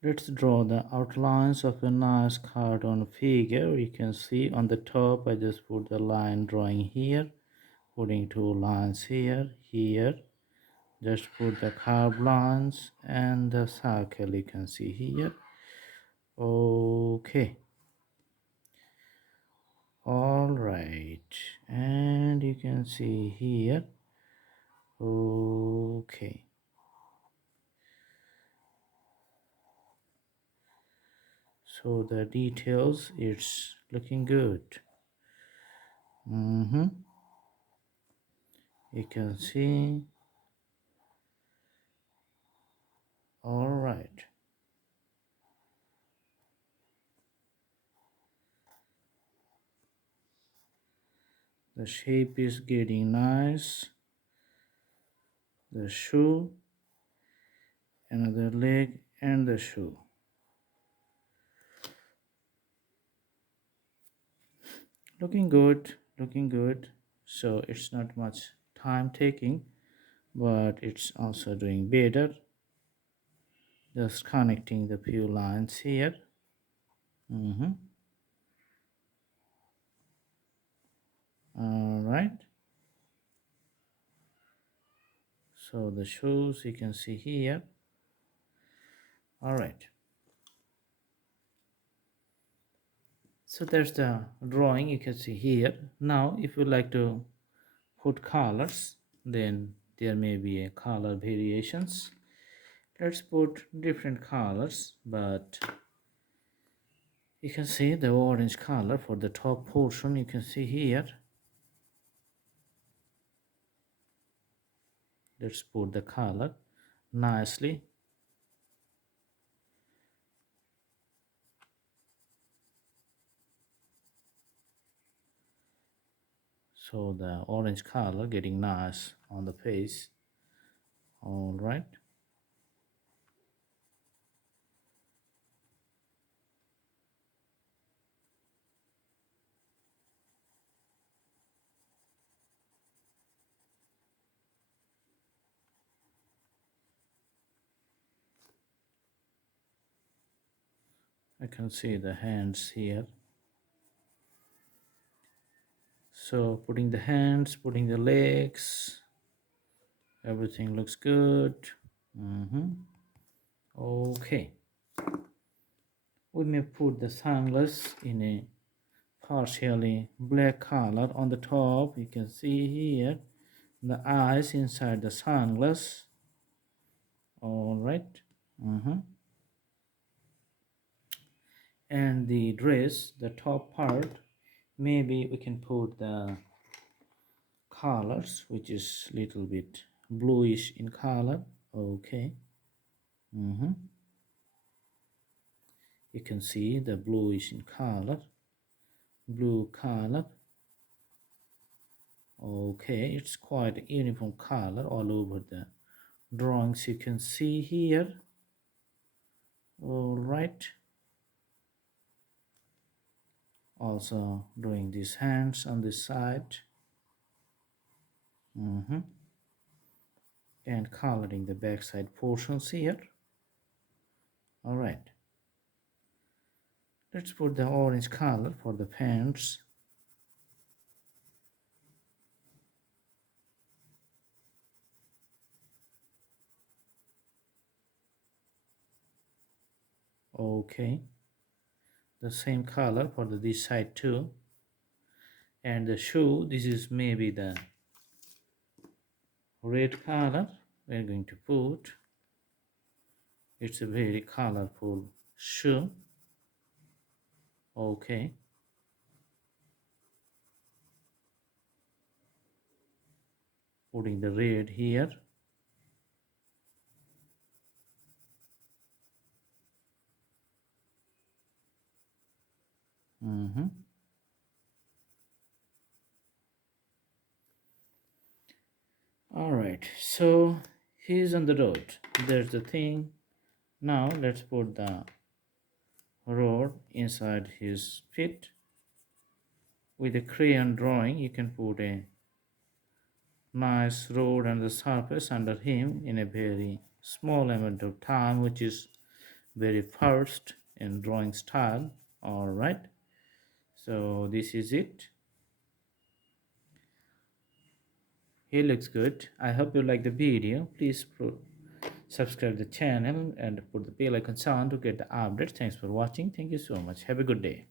Let's draw the outlines of a nice cartoon figure. You can see on the top I just put the line drawing here, putting two lines here. Just put the curved lines and the circle you can see here. Okay. All right. And you can see here. Okay. So the details, it's looking good. You can see. All right. The shape is getting nice. The shoe, another leg, and the shoe. Looking good, looking good. So it's not much time taking, but it's also doing better. Just connecting the few lines here. All right. So the shoes you can see here. All right. So there's the drawing you can see here. Now if you like to put colors, then there may be a color variations. Let's put different colors, but you can see the orange color for the top portion you can see here. Let's put the color nicely. So the orange color getting nice on the face. All right. I can see the hands here. So putting the hands, putting the legs, everything looks good. Okay. We may put the sunglass in a partially black color on the top. You can see here the eyes inside the sunglass. All right. And the dress, the top part, maybe we can put the colors which is little bit bluish in color. Okay. You can see the bluish in color, blue color. Okay, it's quite a uniform color all over the drawings you can see here. All right. Also doing these hands on this side. And coloring the backside portions here. All right. Let's put the orange color for the pants. Okay. The same color for this side too. And the shoe, this is maybe the red color we're going to put. It's a very colorful shoe. Okay. Putting the red here. All right, so he's on the road. There's the thing. Now let's put the road inside his feet. With a crayon drawing, you can put a nice road on the surface under him in a very small amount of time, which is very first in drawing style. All right, so this is it. He looks good. I hope you like the video. Please subscribe the channel and put the bell icon on to get the updates. Thanks for watching. Thank you so much. Have a good day.